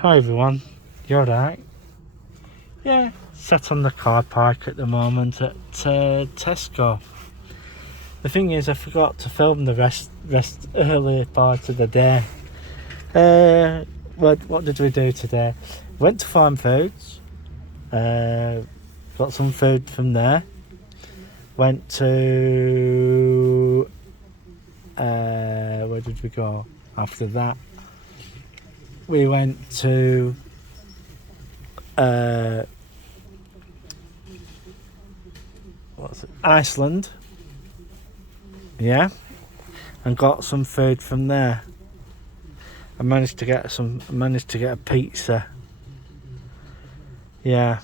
Hi everyone, you alright? Yeah, sat on the car park at the moment at Tesco. The thing is, I forgot to film the rest earlier part of the day. What did we do today? Went to Farm Foods, got some food from there. Went to, where did we go after that? We went to Iceland, yeah, and got some food from there. I managed to get a pizza, yeah.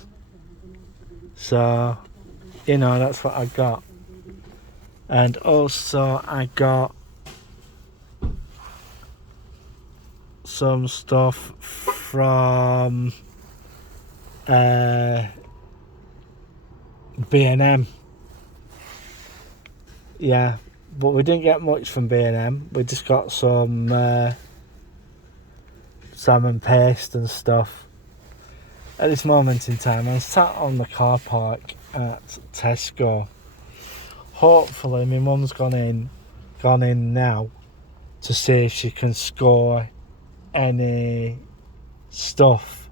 So, that's what I got, and also I got some stuff from B&M. Yeah, but we didn't get much from B&M. We just got some salmon paste and stuff. At this moment in time, I'm sat on the car park at Tesco. Hopefully my mum's gone in now to see if she can score any stuff,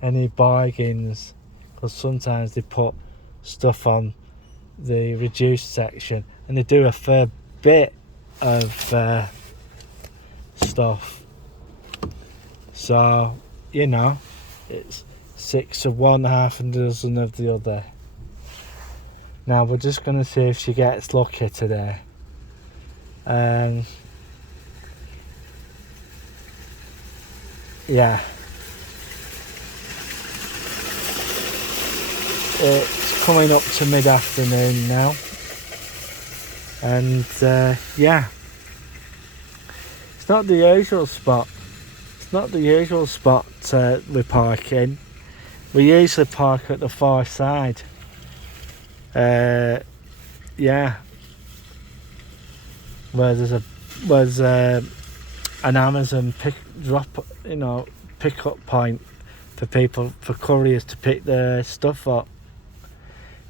any bargains, because sometimes they put stuff on the reduced section and they do a fair bit of stuff. So, it's 6 of one, half a dozen of the other. Now we're just going to see if she gets lucky today. Yeah. It's coming up to mid-afternoon now. And yeah. It's not the usual spot. We park in. We usually park at the far side. Yeah. Where there's an Amazon pick-up point for couriers to pick their stuff up.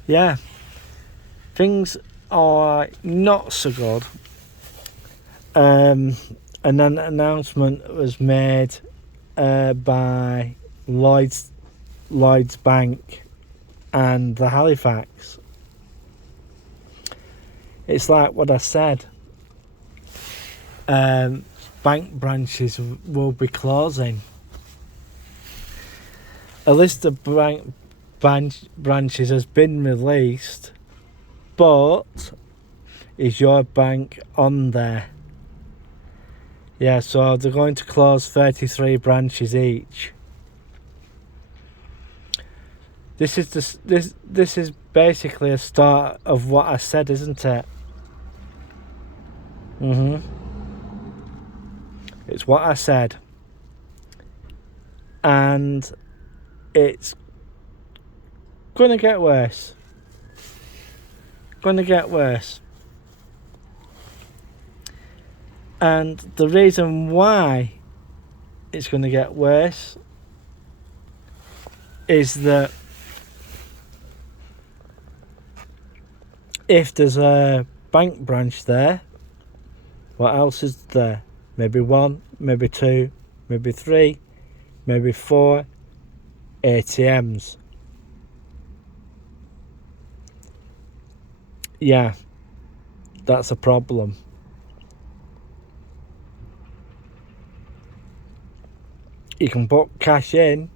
Yeah. Things are not so good. And then an announcement was made by Lloyds Bank and the Halifax. It's like what I said. Bank branches will be closing. A list of bank branches has been released, but is your bank on there? Yeah, so they're going to close 33 branches each. This is basically a start of what I said, isn't it? It's what I said. And it's going to get worse. And the reason why it's going to get worse is that if there's a bank branch there, what else is there? Maybe 1, maybe 2, maybe 3, maybe 4 ATMs. Yeah, that's a problem. You can put cash in,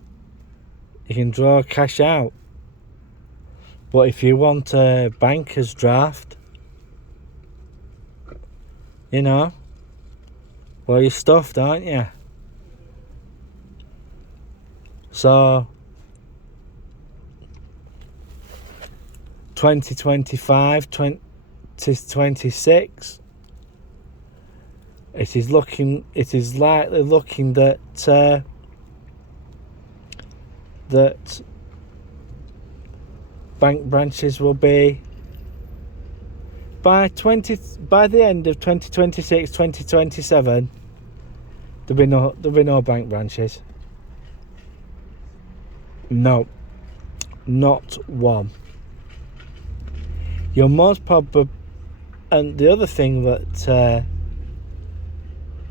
you can draw cash out. But if you want a banker's draft, well, you're stuffed, aren't you? So 2025, 2026, it is likely looking that bank branches will be by the end of 2026, 2027, there'll be no bank branches. No, not one. Your most probably, and the other thing that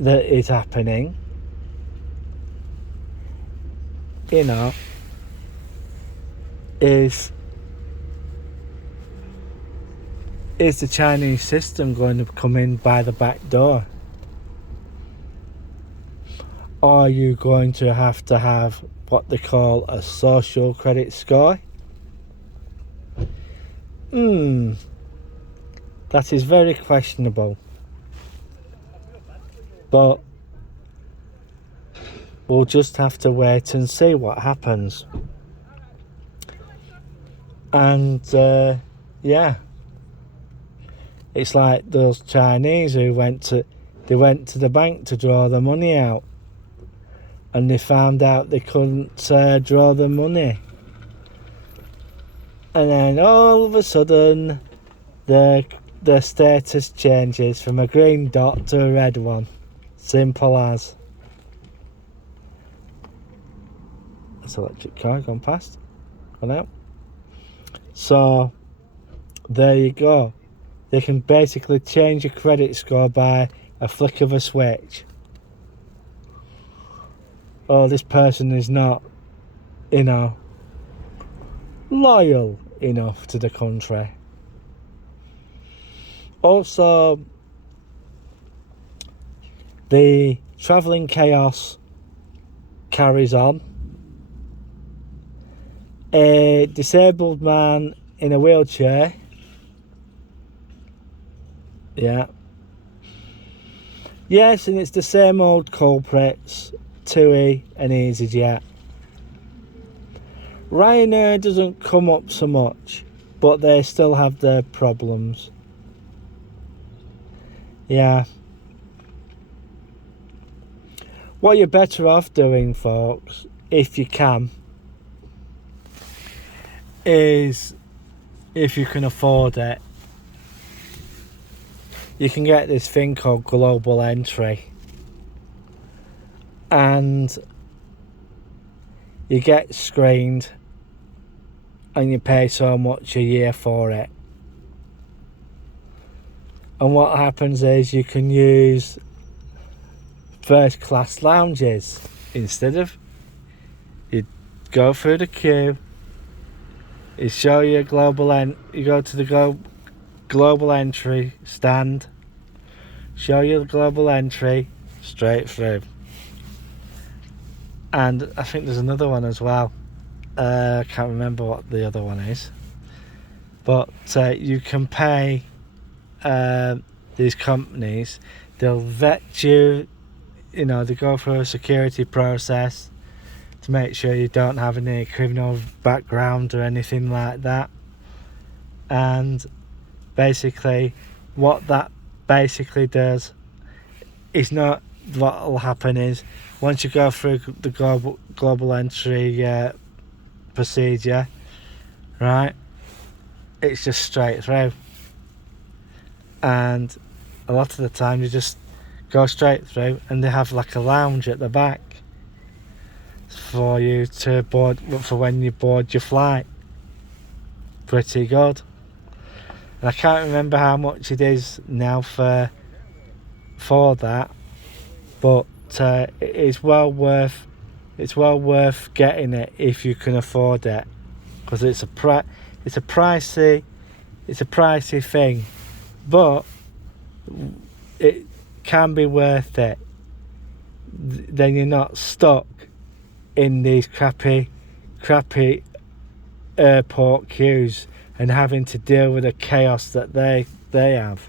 is happening, you know, is the Chinese system going to come in by the back door? Are you going to have what they call a social credit score? That is very questionable. But we'll just have to wait and see what happens. And yeah, it's like those Chinese who went to the bank to draw the money out, and they found out they couldn't draw the money, and then all of a sudden the status changes from a green dot to a red one. Simple as. That's an electric car gone past, gone out. So there you go. They can basically change your credit score by a flick of a switch. Oh, this person is not, loyal enough to the country. Also, the travelling chaos carries on. A disabled man in a wheelchair. Yeah. Yes, and it's the same old culprits, TUI and EasyJet. Ryanair doesn't come up so much, but they still have their problems. Yeah. What you're better off doing, folks, if you can, is, if you can afford it, you can get this thing called Global Entry, and you get screened and you pay so much a year for it. And what happens is you can use first class lounges instead of, you go through the queue, you show you you go to the Global Entry stand, show you the Global Entry, straight through. And I think there's another one as well. I can't remember what the other one is. But you can pay these companies, they'll vet you, they go through a security process to make sure you don't have any criminal background or anything like that. And basically what that basically does is not, what will happen is once you go through the global entry procedure, right, it's just straight through, and a lot of the time you just go straight through, and they have like a lounge at the back for you to board, for when you board your flight. Pretty good. And I can't remember how much it is now for that, but it's well worth getting it if you can afford it, because it's a pricey thing, but it can be worth it. Then you're not stuck in these crappy airport queues and having to deal with the chaos that they have,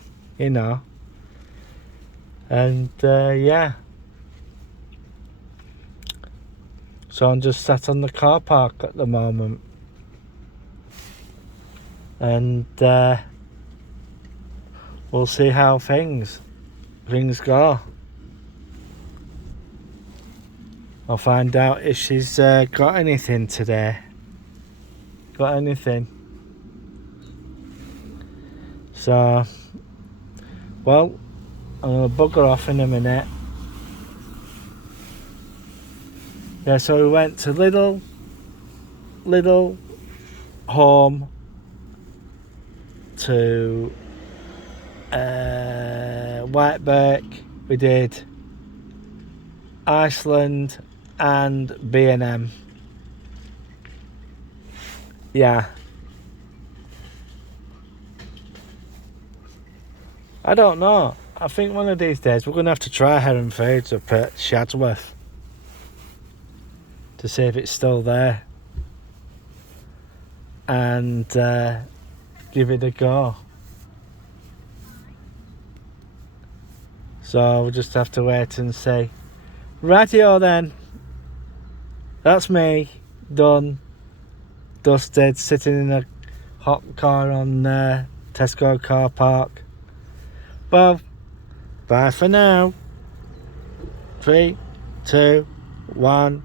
and yeah. So I'm just sat on the car park at the moment, and we'll see how things go. I'll find out if she's got anything today. Got anything. So, well, I'm going to bugger off in a minute. Yeah, so we went to Lidl, Lidl, home to Whiteberk. We did Iceland and B&M. Yeah. I don't know. I think one of these days we're going to have to try Heron Foods up at Shadsworth to see if it's still there and give it a go. So we'll just have to wait and see. Rightio then. That's me. Done. Dusted. Sitting in a hot car on Tesco car park. Well, bye for now. 3, 2, 1.